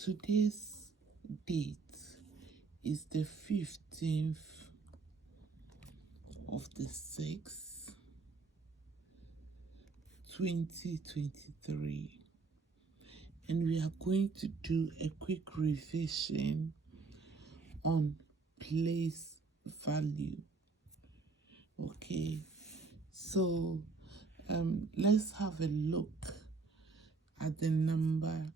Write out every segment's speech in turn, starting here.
today's date is the 15th of the 6th, 2023, and we are going to do a quick revision on place value. Okay, so let's have a look at the number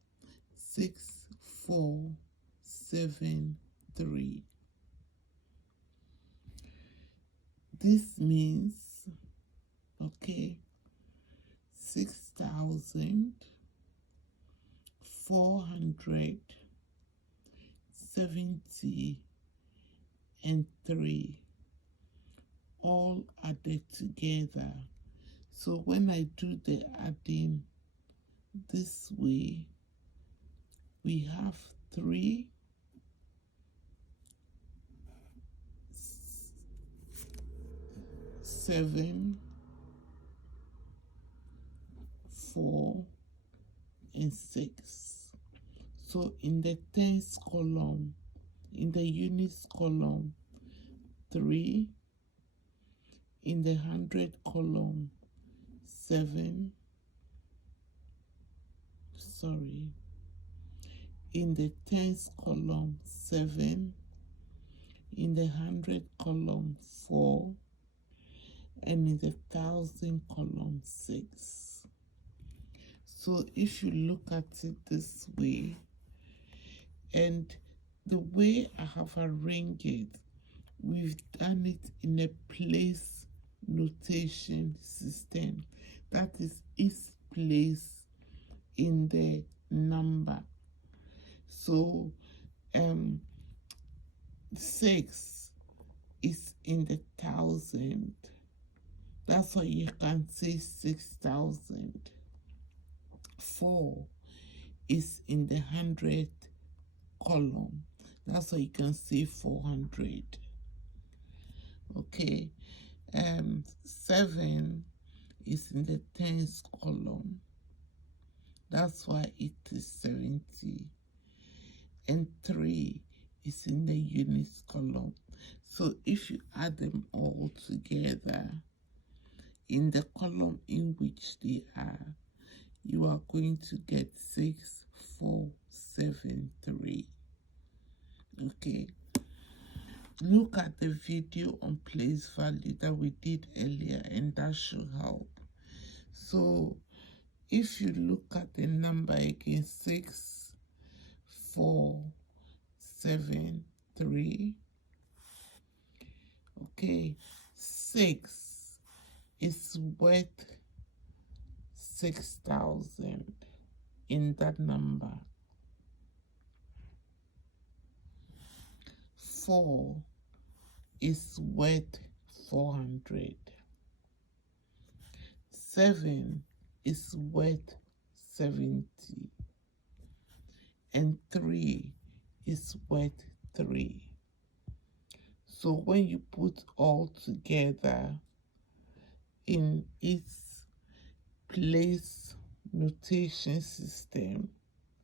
6473. This means, okay, 6,473 all added together. So when I do the adding this way, we have 3, 7, 4, and 6. So in the tens column, in the units column, 3, in the 100 column, 7, in the tens column, 7, in the 100 column, 4, and in the 1,000 column, 6. So if you look at it this way, and the way I have arranged it, we've done it in a place notation system. That is each place in the number. So 6 is in the 1,000. That's why you can say 6,000. 4 is in the 100 column. That's why you can say 400. Okay. 7 is in the tens column. That's why it is 70. And 3 is in the units column. So if you add them all together in the column in which they are, you are going to get 6473. Okay. Look at the video on place value that we did earlier, and that should help. So if you look at the number again, 6473, okay, 6 is worth 6,000 in that number. 4 is worth 400. 7 is worth 70. And 3 is worth 3. So when you put all together in its place notation system,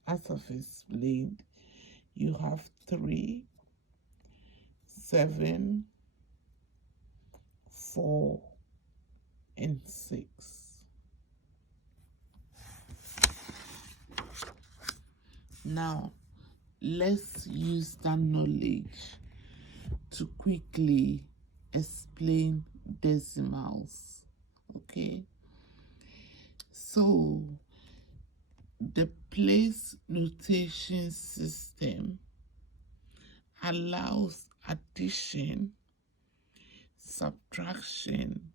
as I've explained, you have 3, 7, 4, and 6. Now, let's use that knowledge to quickly explain decimals. Okay? So, the place notation system allows addition, subtraction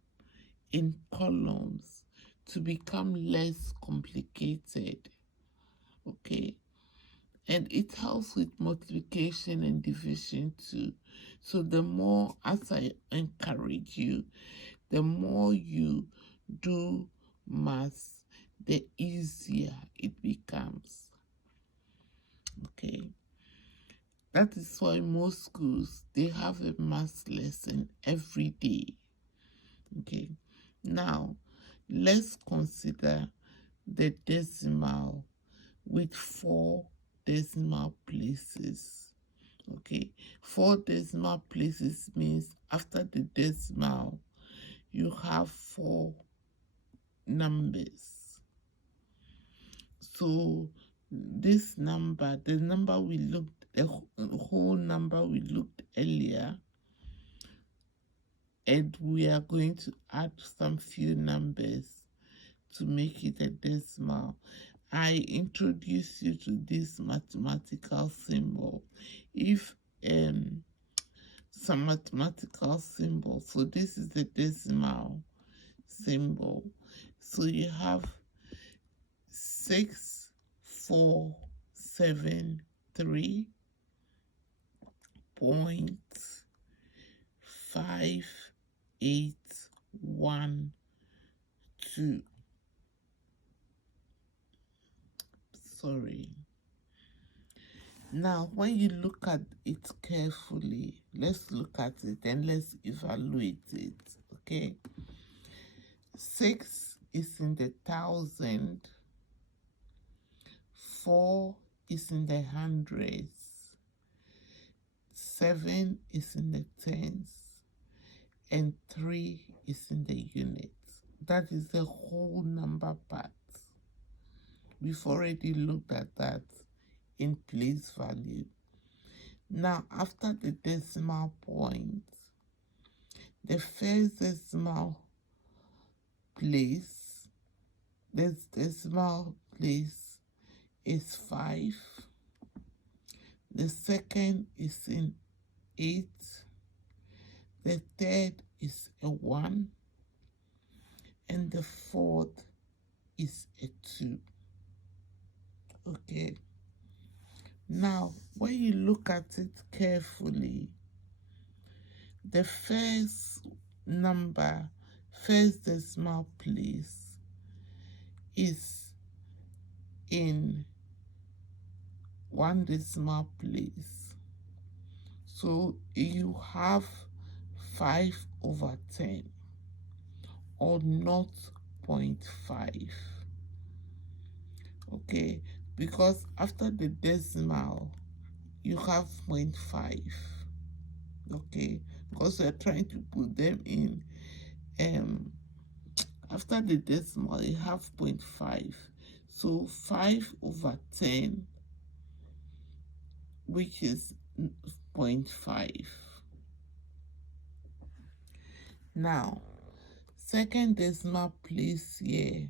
in columns to become less complicated. Okay? And it helps with multiplication and division too. So the more, as I encourage you, the more you do maths, the easier it becomes. Okay. That is why most schools, they have a maths lesson every day. Okay. Now, let's consider the decimal with 4 decimal places. Okay, 4 decimal places means after the decimal, you have 4 numbers. So this number, the number we looked, the whole number we looked earlier, and we are going to add some few numbers to make it a decimal. I introduce you to this mathematical symbol. If some mathematical symbol, so this is the decimal symbol. So you have 6, 4, 7, 3, 5, 8, 1, 2. Sorry. Now, when you look at it carefully, let's look at it and let's evaluate it, okay? 6 is in the thousand, 4 is in the hundreds, 7 is in the tens, and 3 is in the units. That is the whole number part. We've already looked at that in place value. Now, after the decimal point, the first decimal place, this decimal place is 5. The second is in 8. The third is a 1. And the fourth is a 2. Okay. Now, when you look at it carefully, the first number, first decimal place is in 1 decimal place. So you have 5/10 or 0.5. Okay, because after the decimal you have 0.5. Okay, because we're trying to put them in after the decimal you have 0.5. So 5/10, which is 0.5. Now, second decimal place here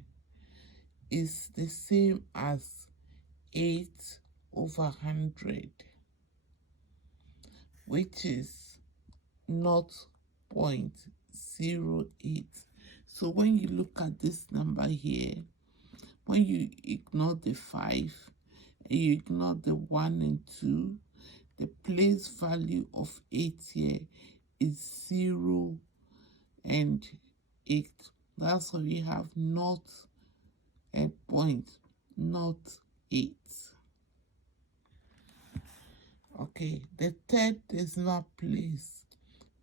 is the same as 8/100, which is 0.08. So when you look at this number here, when you ignore the 5 and you ignore the 1 and 2, the place value of 8 here is 0 and 8. That's why we have 0.08. Okay, the third decimal place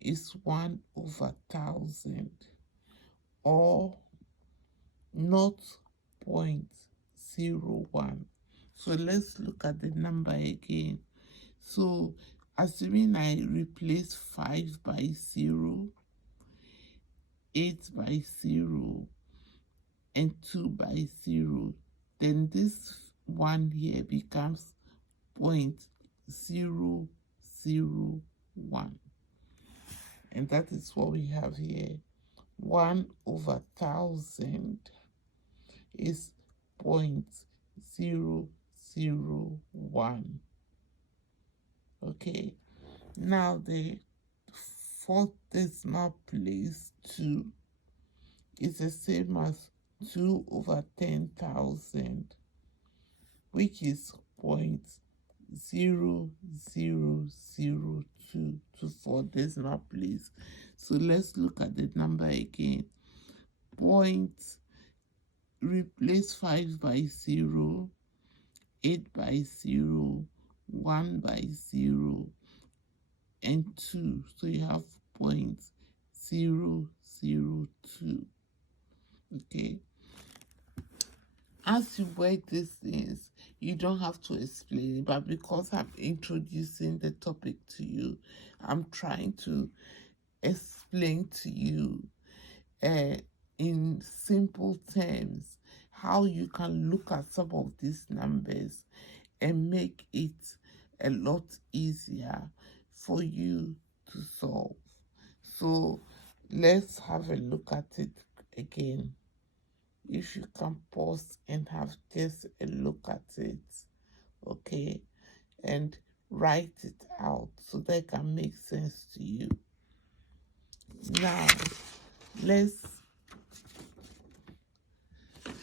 is 1/1000 or 0.01. So let's look at the number again. So assuming I replace 5 by 0, 8 by 0, and 2 by 0, then this one here becomes 0.001. And that is what we have here. 1/1000 is 0.001. Okay, now the fourth decimal place, 2, is the same as 2/10,000, which is 0.0002 to 4 decimal place. So let's look at the number again. Replace 5 by 0, 8 by 0, 1 by 0, and 2. So you have 0.002. Okay. as you wear these things, you don't have to explain it, but because I'm introducing the topic to you, I'm trying to explain to you in simple terms how you can look at some of these numbers and make it a lot easier for you to solve. So let's have a look at it again. If you can pause and have just a look at it, okay, and write it out so that it can make sense to you. Now, let's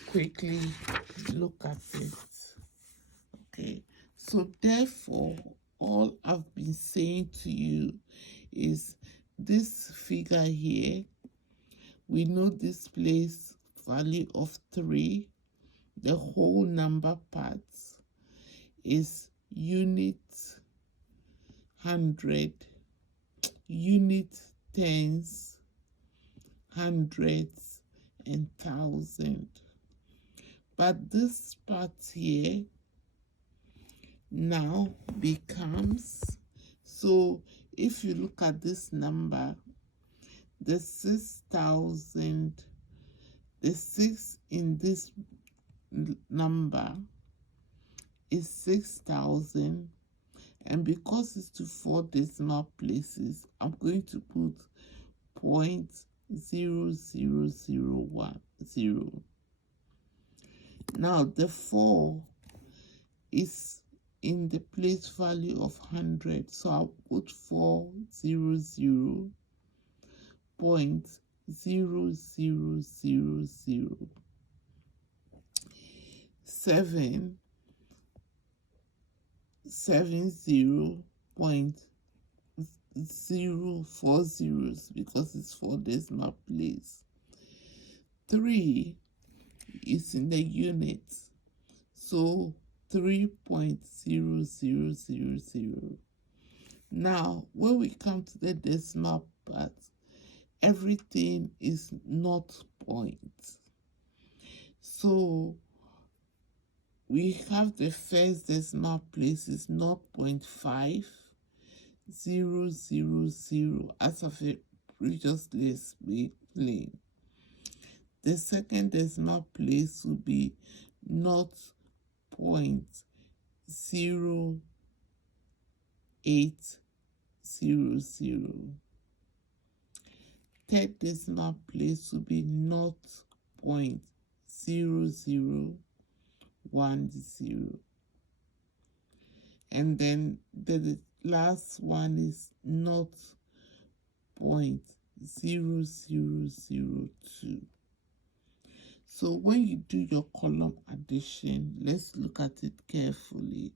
quickly look at it. Okay, so therefore, all I've been saying to you is this figure here. We know this place value of 3. The whole number parts is unit 100, unit tens, hundreds, and thousand. But this part here now becomes, so if you look at this number, the 6,000, the 6 in this number is 6,000, and because it's to 4 decimal places, I'm going to put 0.0010. Now the 4 is in the place value of 100, so I'll put 400.0000. 7 70.0 zeros because it's 4 decimal place. 3 is in the units, so 3.0000. Now, when we come to the decimal part, everything is not points. So we have the first decimal place is 0.5000, as I've previously explained. The second decimal place will be 0.0800. Third decimal place will be 0.0010. And then the last one is 0.0002. So when you do your column addition, let's look at it carefully.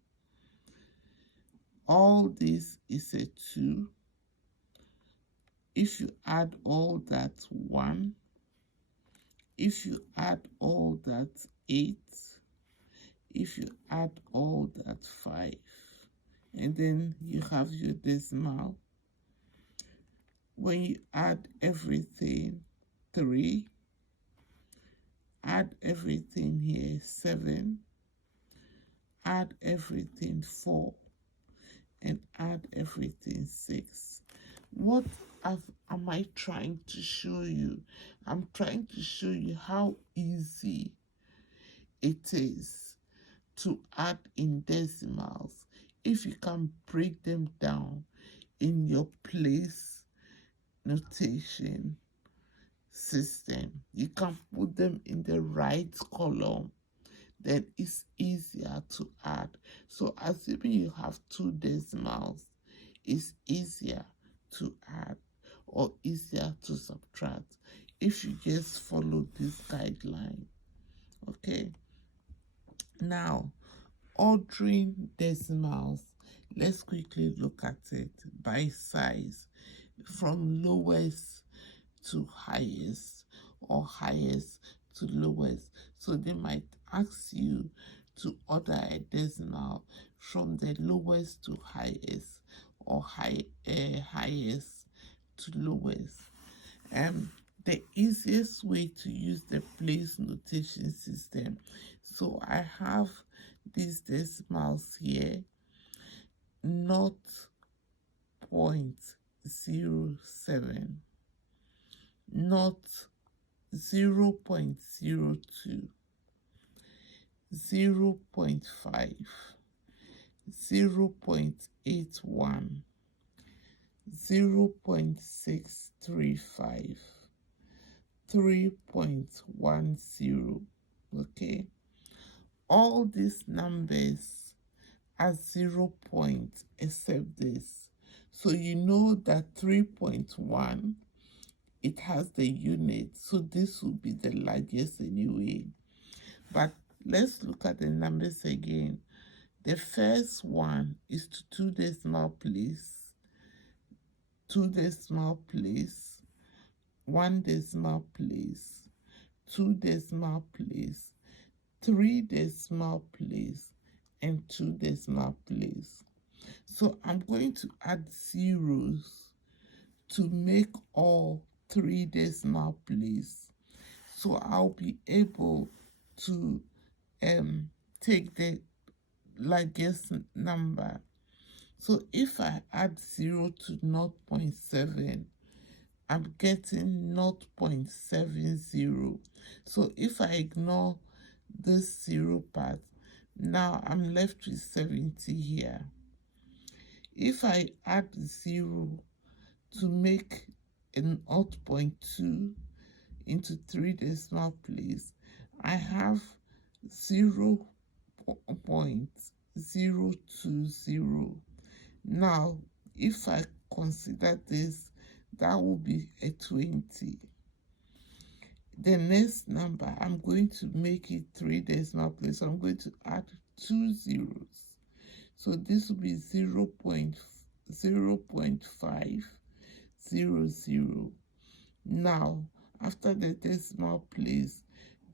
All this is a 2. If you add all that, 1. If you add all that, 8. If you add all that, 5. And then you have your decimal. When you add everything, 3. Add everything here, 7. Add everything, 4. And add everything, 6. What am I trying to show you? I'm trying to show you how easy it is to add in decimals if you can break them down in your place notation system. You can put them in the right column, then it's easier to add. So assuming you have 2 decimals, it's easier to add or easier to subtract if you just follow this guideline. Okay, now ordering decimals, let's quickly look at it by size, from lowest to highest or highest to lowest. So they might ask you to order a decimal from the lowest to highest or highest to lowest. the easiest way to use the place notation system. So I have these decimals here, 0.07, not 0.02, 0.5, 0.81, 0.635, 3.10. Okay, all these numbers are 0 point except this. So you know that 3.1, it has the unit, so this will be the largest anyway. But let's look at the numbers again. The first one is to 2 decimal place, 2 decimal place, 1 decimal place, 2 decimal place, 3 decimal place, and 2 decimal place. So I'm going to add zeros to make all 3 decimal place. So I'll be able to take the largest number. So if I add 0 to 0.7, I'm getting 0.70. So if I ignore this 0 part, now I'm left with 70 here. If I add 0 to make an 0.2 into 3 decimal place, I have 0.020. Now, if I consider this, that will be a 20. The next number, I'm going to make it 3 decimal place. So I'm going to add 2 zeros. So this will be 0.500. Now, after the decimal place,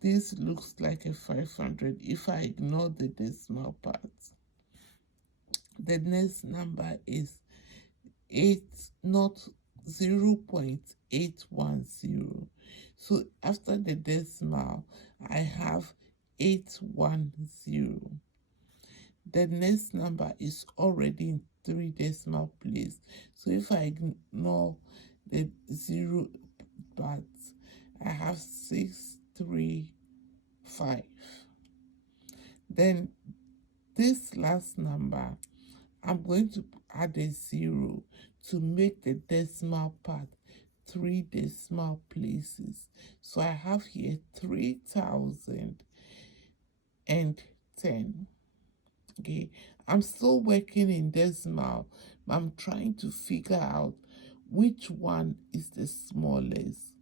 this looks like a 500 if I ignore the decimal parts. The next number is 0.810. So after the decimal, I have 810. The next number is already in 3 decimal place. So if I ignore the 0 parts, I have 635. Then this last number, I'm going to add a 0 to make the decimal part 3 decimal places. So I have here 3010. Okay, I'm still working in decimal, but I'm trying to figure out which one is the smallest.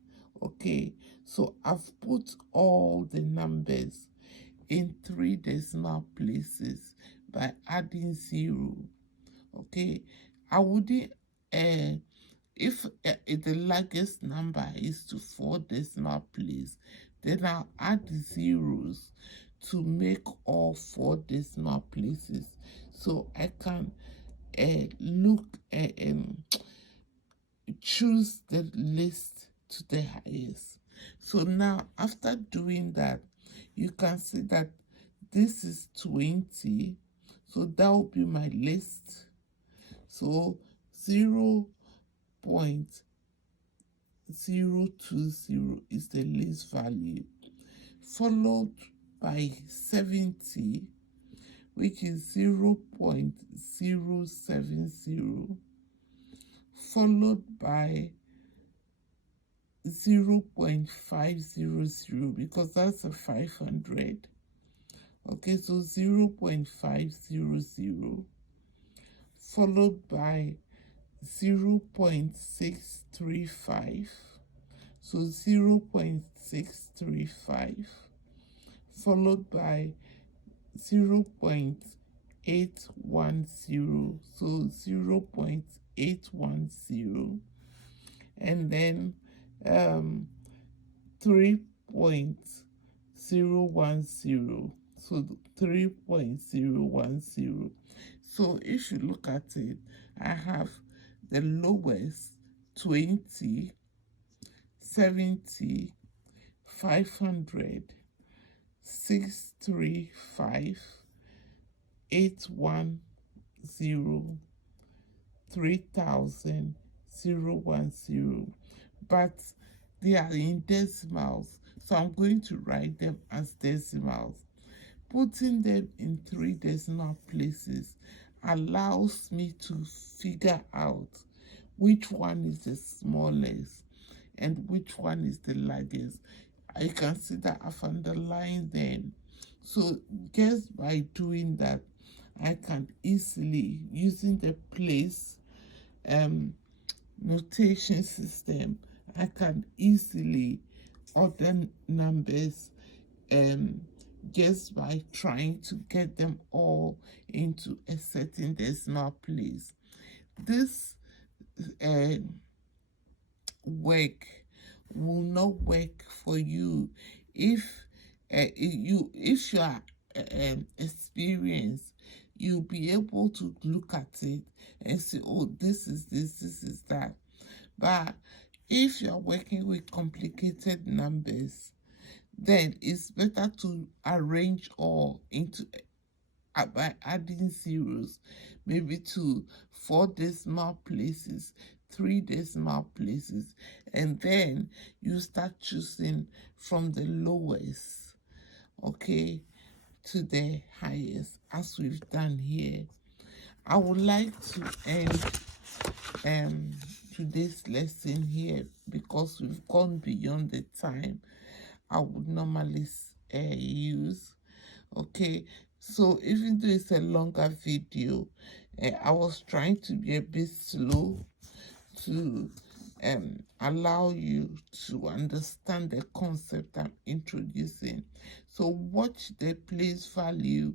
Okay, so I've put all the numbers in 3 decimal places by adding 0. Okay, I wouldn't if the largest number is to 4 decimal place, then I'll add zeros to make all 4 decimal places, so I can choose the least to the highest. So now after doing that, you can see that this is 20, so that will be my list. So 0.020 is the least value, followed by 70, which is 0.070, followed by 0.500, because that's a 500. Okay, so 0.500, followed by 0.635, so 0.635, followed by 0.810, so 0.810, and then 3.010, so 3.010. So if you look at it, I have the lowest 20, 70, 500, 635, 810, 3000, 010. But they are in decimals, so I'm going to write them as decimals. Putting them in 3 decimal places allows me to figure out which one is the smallest and which one is the largest. I can see that I've underlined them. So just by doing that, I can easily, using the place notation system, I can easily order numbers just by trying to get them all into a certain decimal place. This work will not work for you if you are experienced. You'll be able to look at it and say, oh, this is that. But if you're working with complicated numbers, then it's better to arrange all into by adding zeros, maybe to 4 decimal places, 3 decimal places, and then you start choosing from the lowest, okay, to the highest, as we've done here. I would like to end today's lesson here because we've gone beyond the time I would normally use. Okay, so even though it's a longer video, I was trying to be a bit slow to allow you to understand the concept I'm introducing. So watch the place value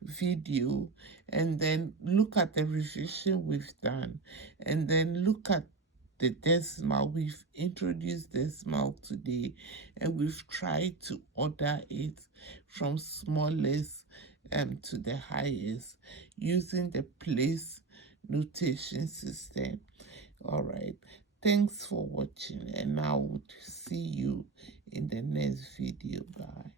video and then look at the revision we've done, and then look at the decimal. We've introduced decimal today, and we've tried to order it from smallest to the highest using the place notation system. All right, thanks for watching, and I would see you in the next video. Bye.